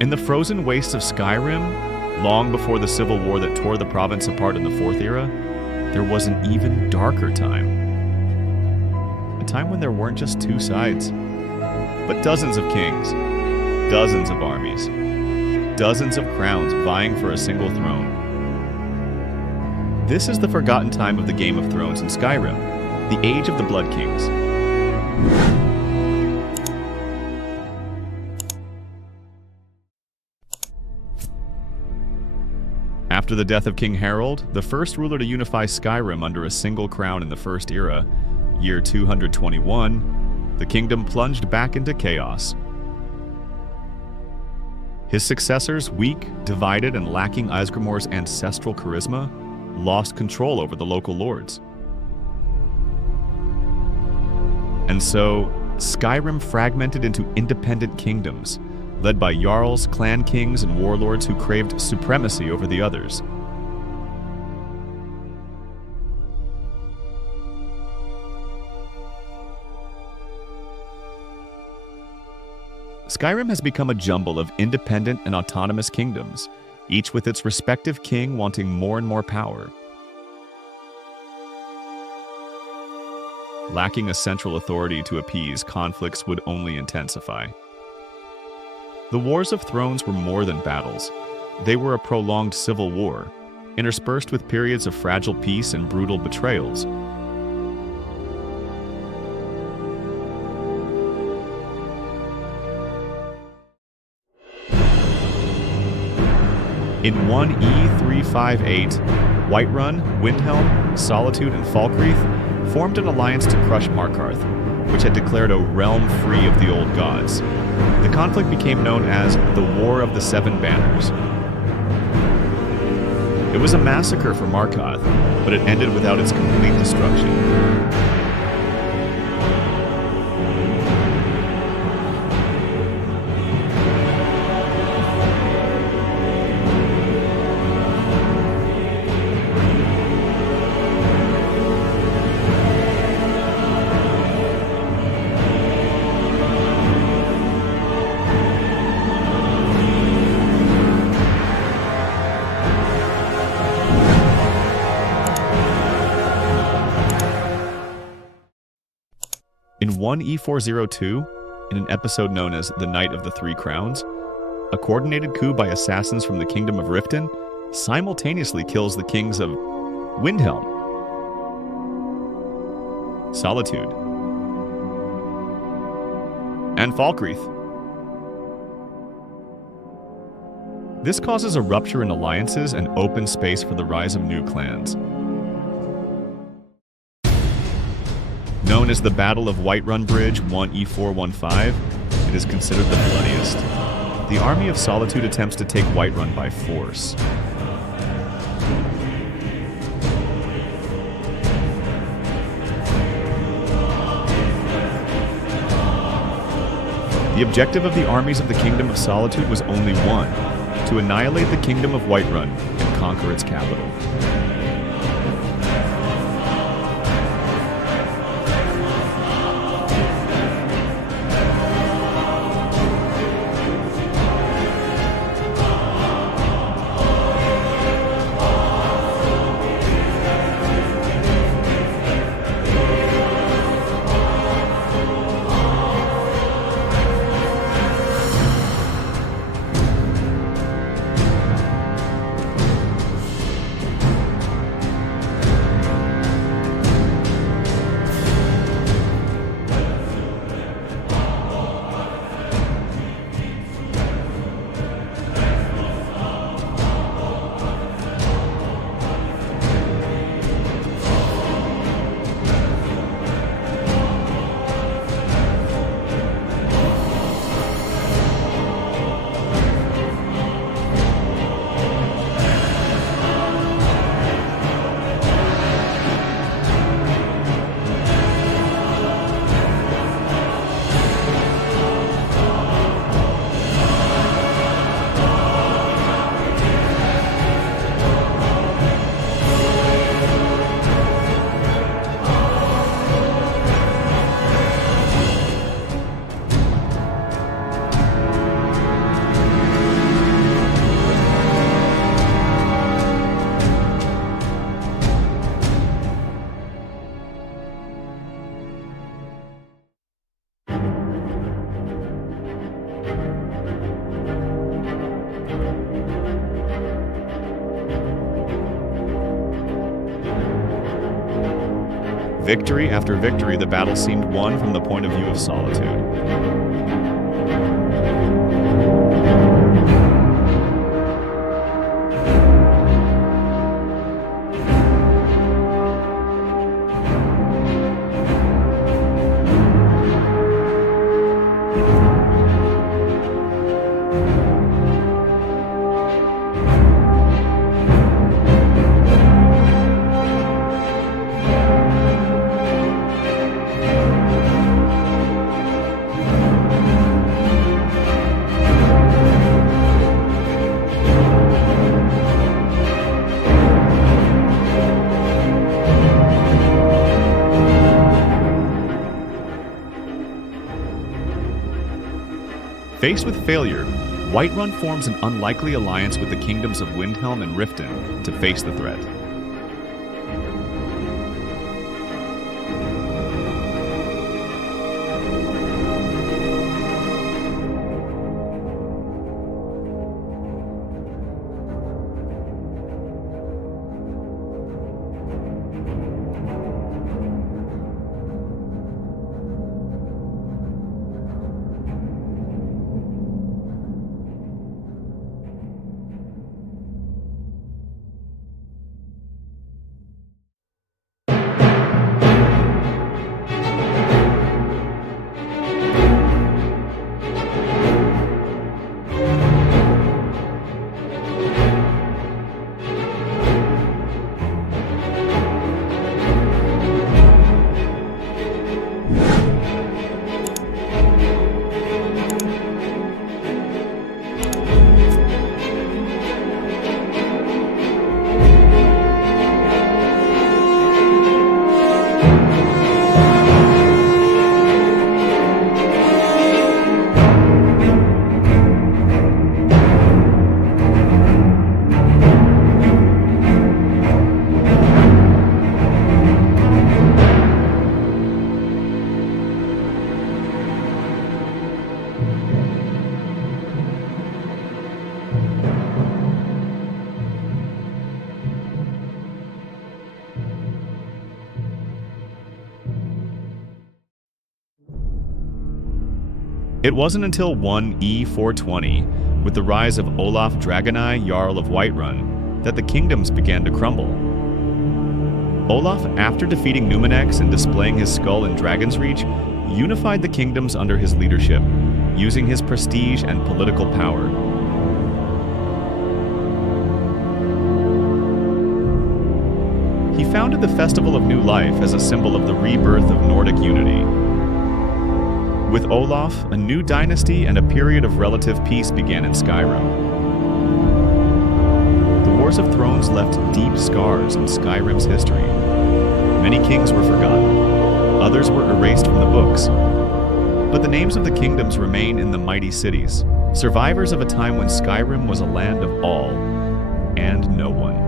In the frozen wastes of Skyrim, long before the civil war that tore the province apart in the Fourth Era, there was an even darker time. A time when there weren't just two sides, but dozens of kings, dozens of armies, dozens of crowns vying for a single throne. This is the forgotten time of the Game of Thrones in Skyrim, the Age of the Blood Kings. After the death of King Harold, the first ruler to unify Skyrim under a single crown in the First Era, year 221, the kingdom plunged back into chaos. His successors, weak, divided, and lacking Ysgrimmor's ancestral charisma, lost control over the local lords. And so, Skyrim fragmented into independent kingdoms, led by jarls, clan kings, and warlords who craved supremacy over the others. Skyrim has become a jumble of independent and autonomous kingdoms, each with its respective king wanting more and more power. Lacking a central authority to appease, conflicts would only intensify. The Wars of Thrones were more than battles. They were a prolonged civil war, interspersed with periods of fragile peace and brutal betrayals. In 1E358, Whiterun, Windhelm, Solitude, and Falkreath formed an alliance to crush Markarth, which had declared a realm free of the old gods. The conflict became known as the War of the Seven Banners. It was a massacre for Markarth, but it ended without its complete destruction. In 1E402, in an episode known as The Night of the Three Crowns, a coordinated coup by assassins from the Kingdom of Riften simultaneously kills the kings of Windhelm, Solitude, and Falkreath. This causes a rupture in alliances and open space for the rise of new clans. Known as the Battle of Whiterun Bridge 1E415, it is considered the bloodiest. The Army of Solitude attempts to take Whiterun by force. The objective of the armies of the Kingdom of Solitude was only one: to annihilate the Kingdom of Whiterun and conquer its capital. victory after victory, the battle seemed won from the point of view of solitude. Faced with failure, Whiterun forms an unlikely alliance with the kingdoms of Windhelm and Riften to face the threat. It wasn't until 1E420, with the rise of Olaf Dragoneye, Jarl of Whiterun, that the kingdoms began to crumble. Olaf, after defeating Numinex and displaying his skull in Dragon's Reach, unified the kingdoms under his leadership, using his prestige and political power. He founded the Festival of New Life as a symbol of the rebirth of Nordic unity. With Olaf, a new dynasty and a period of relative peace began in Skyrim. The Wars of Thrones left deep scars in Skyrim's history. Many kings were forgotten, others were erased from the books. But the names of the kingdoms remain in the mighty cities, survivors of a time when Skyrim was a land of all and no one.